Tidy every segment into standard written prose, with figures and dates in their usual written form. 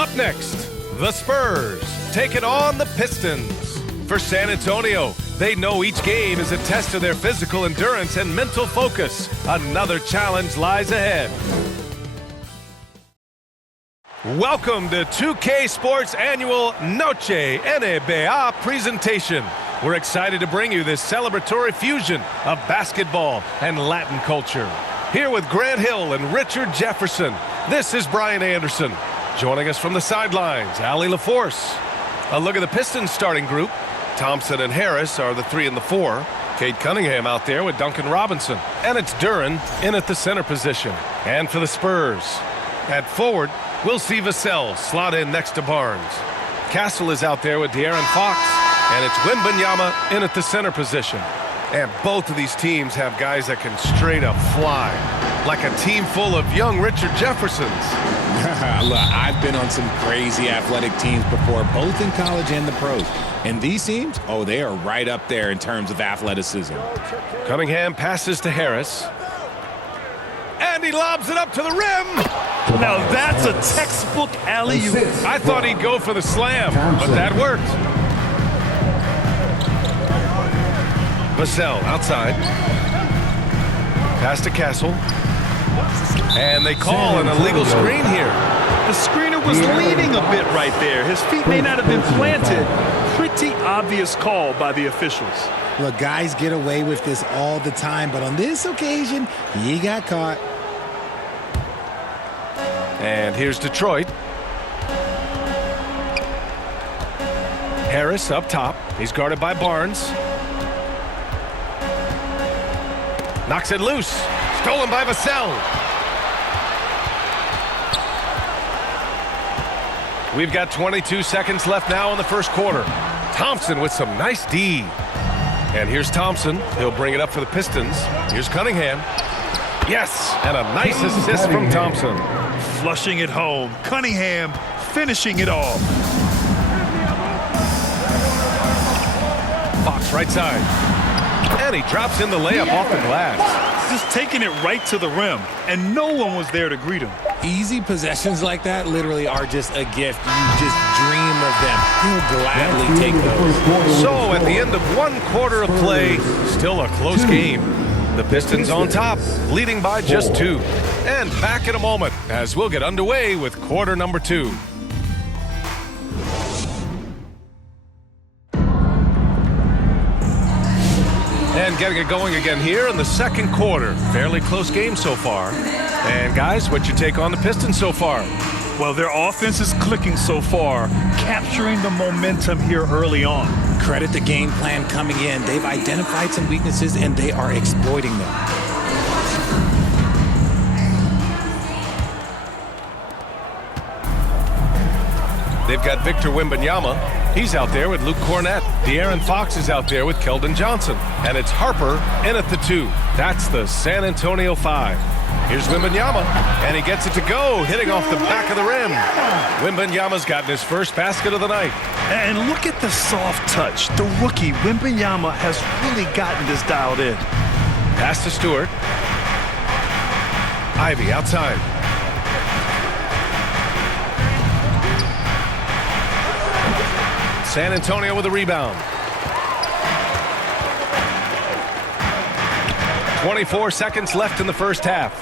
Up next, the Spurs take it on the Pistons. For San Antonio, they know each game is a test of their physical endurance and mental focus. Another challenge lies ahead. Welcome to 2K Sports' annual Noche NBA presentation. We're excited to bring you this celebratory fusion of basketball and Latin culture. Here with Grant Hill and Richard Jefferson, this is Brian Anderson. Joining us from the sidelines, Allie LaForce. A look at the Pistons starting group. Thompson and Harris are the 3 and the 4. Cade Cunningham out there with Duncan Robinson. And it's Duren in at the center position. And for the Spurs, at forward, we'll see Vassell slot in next to Barnes. Castle is out there with De'Aaron Fox. And it's Wembanyama in at the center position. And both of these teams have guys that can straight up fly. Like a team full of young Richard Jeffersons. Look, I've been on some crazy athletic teams before, both in college and the pros. And these teams, oh, they are right up there in terms of athleticism. Cunningham passes to Harris. And he lobs it up to the rim. Now that's a textbook alley-oop. I thought he'd go for the slam, but that worked. Vassell outside. Pass to Castle. And they call an illegal screen here. The screener was leaning a bit right there. His feet may not have been planted. Pretty obvious call by the officials. Look, guys get away with this all the time, but on this occasion, he got caught. And here's Detroit. Harris up top. He's guarded by Barnes. Knocks it loose. Stolen by Vassell. We've got 22 seconds left now in the first quarter. Thompson with some nice D. And here's Thompson. He'll bring it up for the Pistons. Here's Cunningham. Yes, and a nice assist from Thompson. Flushing it home. Cunningham finishing it off. Fox right side. And he drops in the layup off the glass. Just taking it right to the rim, and no one was there to greet him. Easy possessions like that literally are just a gift. You just dream of them. He'll gladly take those. So at the end of one quarter of play, still a close game. The Pistons on top, leading by just 2. And back in a moment as we'll get underway with quarter number 2. And getting it going again here in the second quarter. Fairly close game so far. And guys, what's your take on the Pistons so far? Well, their offense is clicking so far, capturing the momentum here early on. Credit the game plan coming in. They've identified some weaknesses, and they are exploiting them. They've got Victor Wembanyama. He's out there with Luke Cornett. De'Aaron Fox is out there with Keldon Johnson. And it's Harper in at the 2. That's the San Antonio 5. Here's Wembanyama, and he gets it to go, hitting off the back of the rim. Wembanyama's gotten his first basket of the night. And look at the soft touch. The rookie, Wembanyama, has really gotten this dialed in. Pass to Stewart. Ivy outside. San Antonio with a rebound. 24 seconds left in the first half.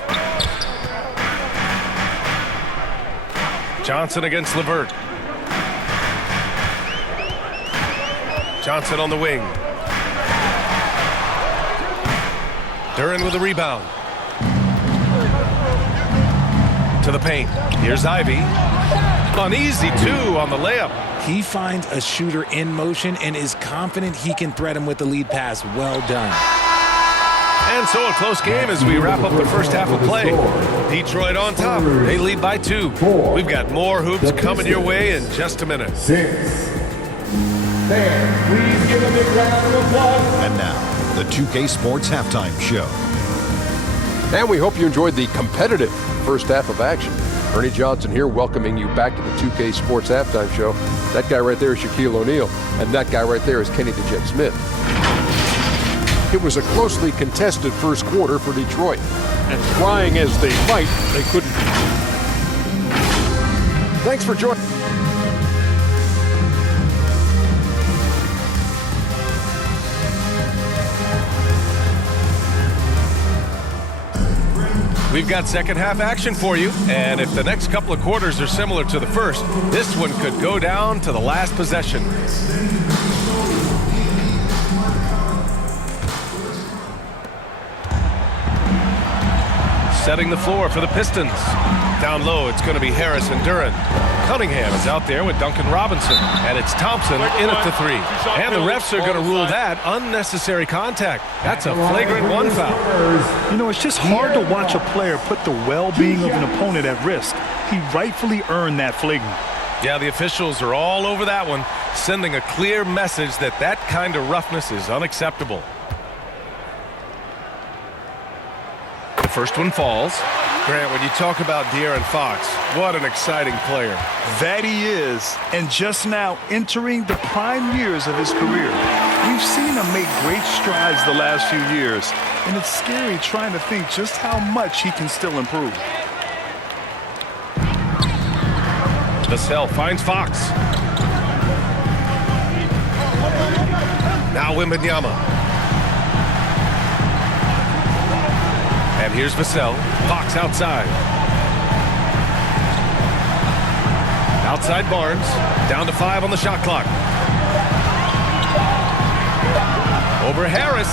Johnson against LeVert. Johnson on the wing. Duren with a rebound. To the paint. Here's Ivy. An easy 2 on the layup. He finds a shooter in motion and is confident he can thread him with the lead pass. Well done. And so a close game as we wrap up the first half of play. Detroit on top. They lead by 2. We've got more hoops coming your way in just a minute. 6. Fans, please give a big round of applause. And now, the 2K Sports Halftime Show. And we hope you enjoyed the competitive first half of action. Ernie Johnson here, welcoming you back to the 2K Sports Halftime Show. That guy right there is Shaquille O'Neal, and that guy right there is Kenny the Jet Smith. It was a closely contested first quarter for Detroit. And trying as they might, they couldn't. Thanks for joining. We've got second half action for you, and if the next couple of quarters are similar to the first, this one could go down to the last possession. Setting the floor for the Pistons. Down low, it's going to be Harris and Duren. Cunningham is out there with Duncan Robinson, and it's Thompson in at the three. And the refs are going to rule that unnecessary contact. That's a flagrant one foul. You know, it's just hard to watch a player put the well-being of an opponent at risk. He rightfully earned that flagrant. Yeah, the officials are all over that one, sending a clear message that that kind of roughness is unacceptable. The first one falls. Grant, when you talk about De'Aaron Fox, what an exciting player. That he is, and just now entering the prime years of his career. We've seen him make great strides the last few years, and it's scary trying to think just how much he can still improve. Vassell finds Fox. Now Wembanyama. And here's Vassell. Fox outside. Outside Barnes. Down to 5 on the shot clock. Over Harris.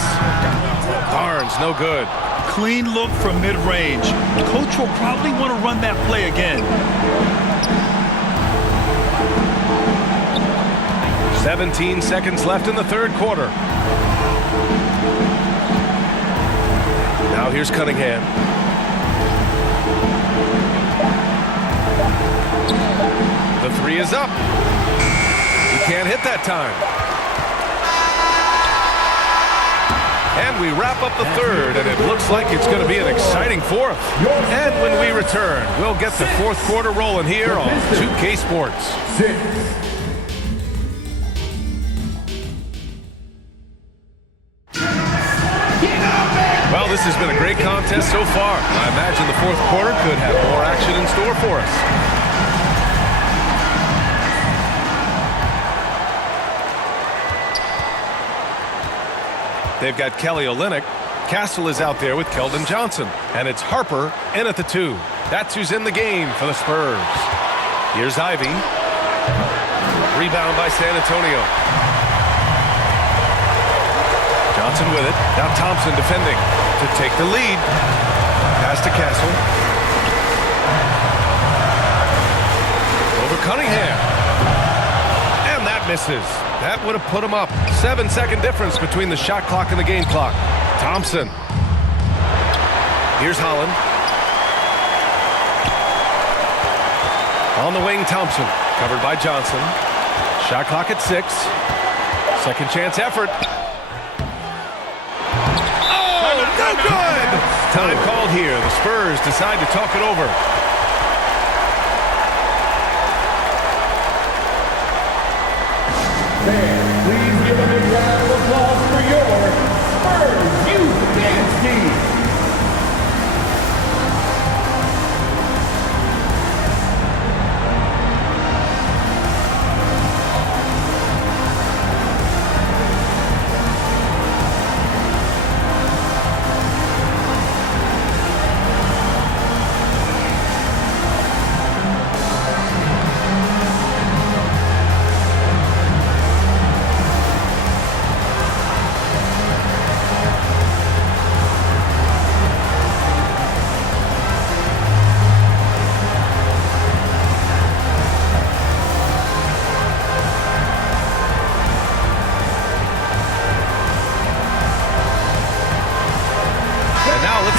Barnes, no good. Clean look from mid-range. Coach will probably want to run that play again. 17 seconds left in the third quarter. Now here's Cunningham. The three is up. He can't hit that time. And we wrap up the third, and it looks like it's going to be an exciting fourth. And when we return, we'll get the fourth quarter rolling here on 2K Sports. 6. Well, this has been a great contest so far. I imagine the fourth quarter could have more action in store for us. They've got Kelly Olynyk. Castle is out there with Keldon Johnson. And it's Harper in at the 2. That's who's in the game for the Spurs. Here's Ivy. Rebound by San Antonio. Johnson with it. Now Thompson defending to take the lead. Pass to Castle. Over Cunningham. And that misses. That would have put him up. 7-second difference between the shot clock and the game clock. Thompson. Here's Holland. On the wing, Thompson. Covered by Johnson. Shot clock at 6. Second chance effort. No good! Time called here. The Spurs decide to talk it over. Fans, please give a big round of applause for your Spurs Youth Dance Team.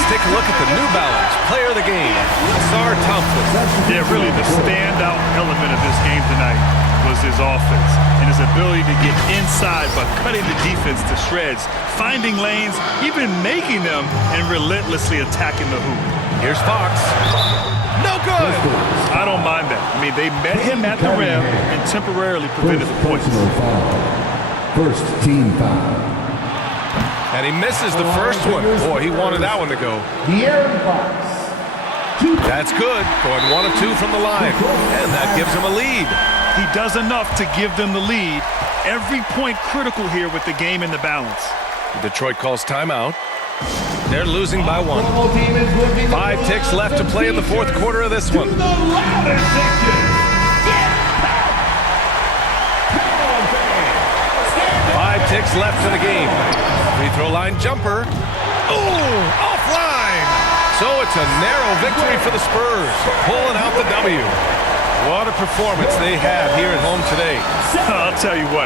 Take a look at the New Balance player of the game, Ausar Thompson. Yeah, really the standout element of this game tonight was his offense and his ability to get inside by cutting the defense to shreds, finding lanes, even making them, and relentlessly attacking the hoop. Here's Fox. No good! I don't mind that. I mean, they met him at the rim and temporarily prevented the points. First team foul. And he misses the first one. Boy, he wanted that one to go. De'Aaron Fox. That's good. Going 1 of 2 from the line. And that gives him a lead. He does enough to give them the lead. Every point critical here with the game in the balance. Detroit calls timeout. They're losing by 1. 5 ticks left to play in the fourth quarter of this one. 5 ticks left in the game. Free throw line jumper. Ooh, offline. So it's a narrow victory for the Spurs, pulling out the W. What a performance they have here at home today. I'll tell you what.